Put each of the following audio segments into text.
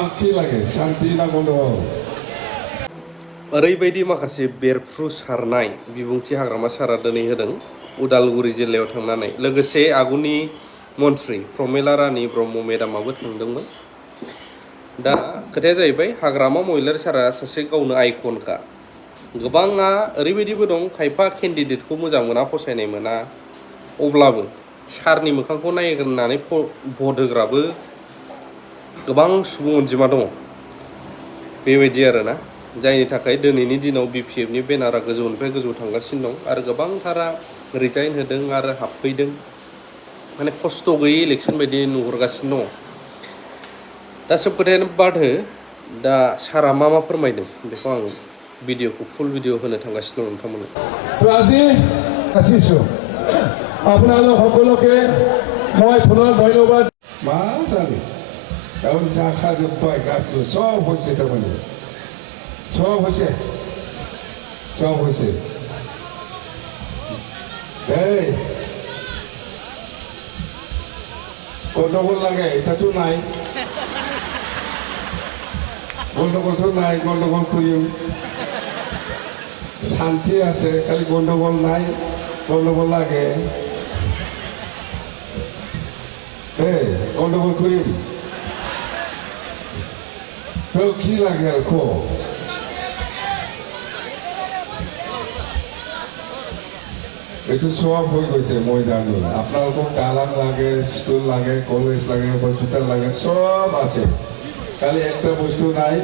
Aki lagi, Santi na kondo. ओरैबायदि माखासे बेरफ्रु सारनाय बिबुंथि हाग्रामा सारा दिनै होदों उदालगुरि जिल्लायाव थांनानै लोगोसे आगुनि मन्थ्रि प्रमेला रानी ब्रह्म मेडामाबो थांदोंमोन। दा खोथाया जाहैबाय हाग्रामा महिलारि सारा सासे गावनो आइकनखा गोबाङा ओरैबायदिबो दं खायफा केन्डिडेटखौ मोजां मोना फसायनाय मोना अब्लाबो सारनि मोखांखौ नायग्रोनानै भट होग्राबो गोबां सुबुं अनजिमा दङ बेबायदि आरोना जायनि थाखाय दिनैनि दिनाव बिपिएफनि बेनारा गोजौनिफ्राय गोजौ थांगासिनो दं आरो गोबांथारा रिजाइन होदों आरो हाबफैदों माने खस्थ' गैयै इलेक्सन बायदि नुहुरगासिनो दङ। दा सोब खोथायानो बाद हो दा सारा मा फोरमायदों बेखौ आं भिडिअखौ फुल भिडिअ होनो थांगासिनो दं नोंथांमोननो। আজি ৰাখিছোঁ আপোনালোক সকলোকে মই পুনৰ ধন্যবাদ। मा जानो गाबोन जाखाजोब्बाय गासिबो सब हयसे थारमाने सब हयसे এই গন্ডগোল লাগে এটাতো নাই গন্ডগোলটো নাই গন্ডগোল কৰিম শান্তি আছে খালি গন্ডগোল নাই গন্ডগোল লাগে এই গন্ডগোল কৰিম তো কি লাগে আর কো এইটো সব হৈ গৈছে ময়দান আপোনালোকক দালান লাগে স্কুল লাগে কলেজ লাগে হস্পিটেল লাগে সব আছে খালি একটা বস্তু নাই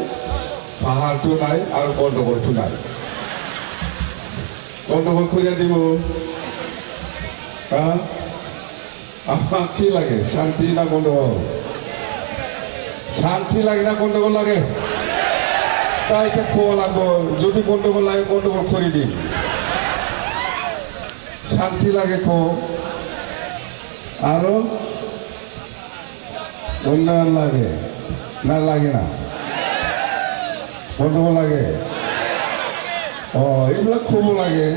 পাহাড়টো নাই আর গন্ডগোলটো নাই গন্ডগোল খুঁজে দিব আমাক কি লাগে শান্তি না গন্ডগোল শান্তি লাগে না গন্ডগোল লাগে তাই এটা খোয়া লাগবো যদি গন্ডগোল লাগে গন্ডগোল করে দিন শান্তি লাগে খো আরো উন্নয়ন লাগে না লাগে না গন্ডগোল লাগে এইবিলাক খুব লাগে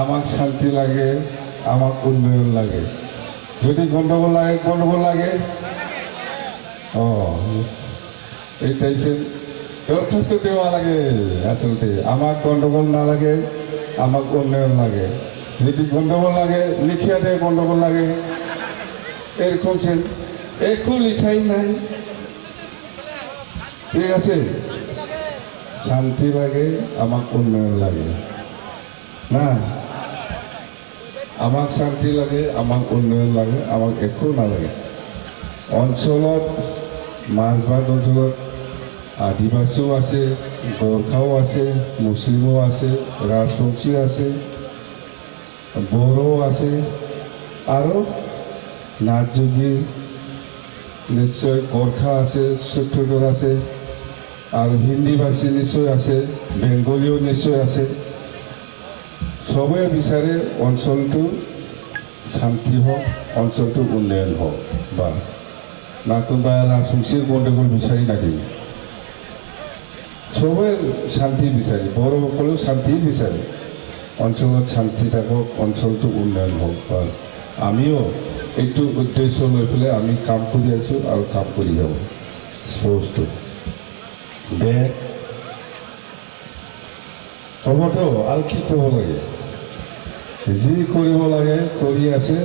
আমাক শান্তি লাগে আমাক উন্নয়ন লাগে যদি গন্ডগোল লাগে এইটাই দরখাস্ত দেওয়া লাগে আসলতে আমাক গন্ডগোল না লাগে আমাক উন্নয়ন লাগে যদি গন্ডগোল লাগে লিখিয়া দেয় গন্ডগোল লাগে এরকম একটু লিখাই নাই ঠিক আছে শান্তি লাগে আমাক উন্নয়ন লাগে না আমাক শান্তি লাগে আমাক উন্নয়ন লাগে আমাক একো নালাগে অঞ্চলত মাজবাট অঞ্চলত আদিবাসীও আছে গোর্খাও আছে মুসলিমও আছে রাজবংশী আছে বড়ো আছে আরও নাথযোগী নিশ্চয় গোর্খা আছে সূত্রধর আছে আর হিন্দীভাষী নিশ্চয় আছে বেঙ্গলীও নিশ্চয় আছে সবে বিচাৰে অঞ্চলটো শান্তি হোক অঞ্চলটো উন্নয়ন হোক বাস না কোনোবা ৰাজবংশীৰ গণ্ডগোল বিচাৰি নাথাকিব সবে শান্তি বিচাৰি বড়োসকলেও শান্তি বিচাৰে অঞ্চলত শান্তি থাকক অঞ্চলটো উন্নয়ন হোক বাস আমিও এইটো উদ্দেশ্য লৈ পেলাই আমি কাম কৰি আছোঁ আৰু কাম কৰি যাব স্পষ্টটো দে হ'বতো আৰু কি ক'ব লাগে যি কৰিব লাগে কৰি আছে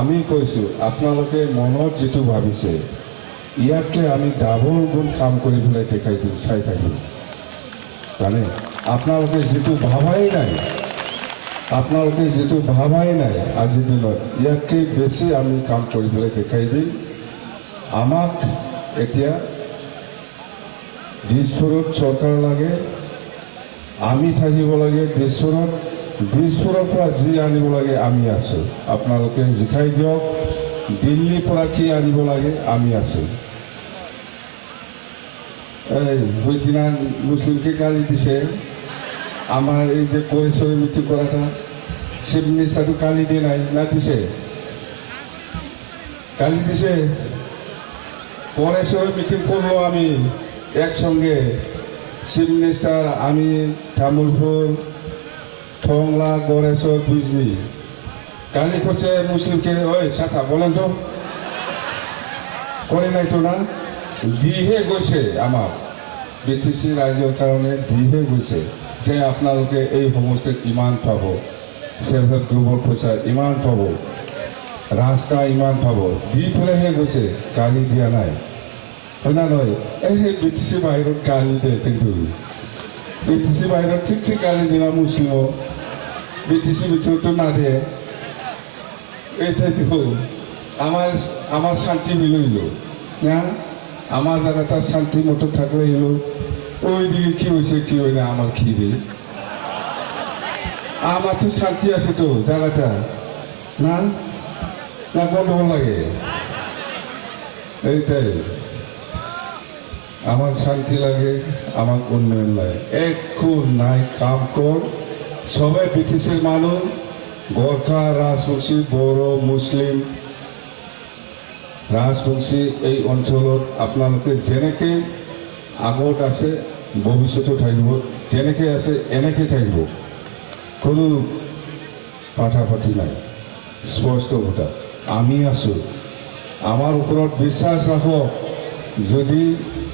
আমি কৈছোঁ আপোনালোকে মনত যিটো ভাবিছে ইয়াতকৈ আমি ডাবল গুণ কাম কৰি পেলাই দেখাই দিম চাই থাকিম জানে আপোনালোকে যিটো ভাবাই নাই আজিৰ দিনত ইয়াতকৈ বেছি আমি কাম কৰি পেলাই দেখাই দিম আমাক এতিয়া দিছপুৰত চৰকাৰ লাগে আমি থাকিব লাগে দিছপুৰৰ পৰা যি আনিব লাগে আমি আছোঁ আপোনালোকে জিকাই দিয়ক দিল্লীৰ পৰা কি আনিব লাগে আমি আছোঁ এই সেইদিনা মুছলিমকে গালি দিছে আমাৰ এই যে কৰিছৰ মিটিং কৰাটা চিফ মিনিষ্টাৰটো গালি দিয়ে নাই না দিছে গালি দিছে কৰিছৰ মিটিং করলো আমি একসঙ্গে চিফ মিনিস্টার আমি তামুলপুর টংলা গড়েশ্বর বিজলি গালি করছে মুসলিমকে ওই চাচা বলেন তো করে নাই তো না দিহে গৈছে আমাক BTC ৰাইজৰ কাৰণে দিহে গৈছে যে আপোনালোকে এই সমষ্টিত ইমান পাব, চেল্ফ হেল্প গ্ৰুপৰ পইচা ইমান পাব, ৰাস্তা ইমান পাব, দি পেলাইহে গৈছে, গালি দিয়া নাই, হয় না নহয়? এই BTC বাহিৰত গালি দিয়ে, কিন্তু BTC বাহিৰত ঠিক ঠিক গালি দিবা মুছলিমক, BTC ভিতৰতো নাদে। এইটাইতো আমার শান্তি মিলইল না, আমার জায়গাটা শান্তি মতো থাকলে এলো, ওইদিকে কি হয়েছে কি হয় না আমার খিদে, আমার তো শান্তি আছে তো জায়গাটা, না না গন্ডগোল লাগে, এইটাই আমার শান্তি লাগে, আমার উন্নয়ন লাগে, একটু নাই কাম কর, সবাই BTCর মানুষ, গোর্খা, রাজবংশী, বড়ো, মুসলিম, ৰাজবংশী এই অঞ্চলত আপোনালোকে যেনেকে আগত আছে ভৱিষ্যতো থাকিব, যেনেকে আছে এনেকে থাকিব, কোনো পাঠাপাঠি নাই, স্পষ্ট কথা। আমি আছোঁ, আমাৰ ওপৰত বিশ্বাস ৰাখক, যদি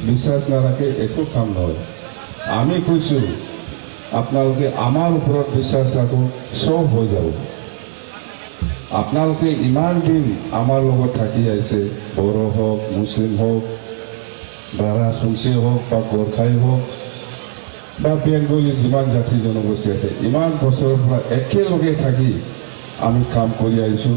বিশ্বাস নাৰাখে একো কাম নহয়। আমি কৈছোঁ আপোনালোকে আমাৰ ওপৰত বিশ্বাস ৰাখক, চব হৈ যাব। আপোনালোকে ইমান দিন আমাৰ লগত থাকি আহিছে, বড়ো হওক, মুছলিম হওক, বা ৰাজবংশী হওক, বা গোৰ্খাই হওক, বা বেংগলী যিমান জাতি জনগোষ্ঠী আছে, ইমান বছৰৰ পৰা একেলগে থাকি আমি কাম কৰি আহিছোঁ।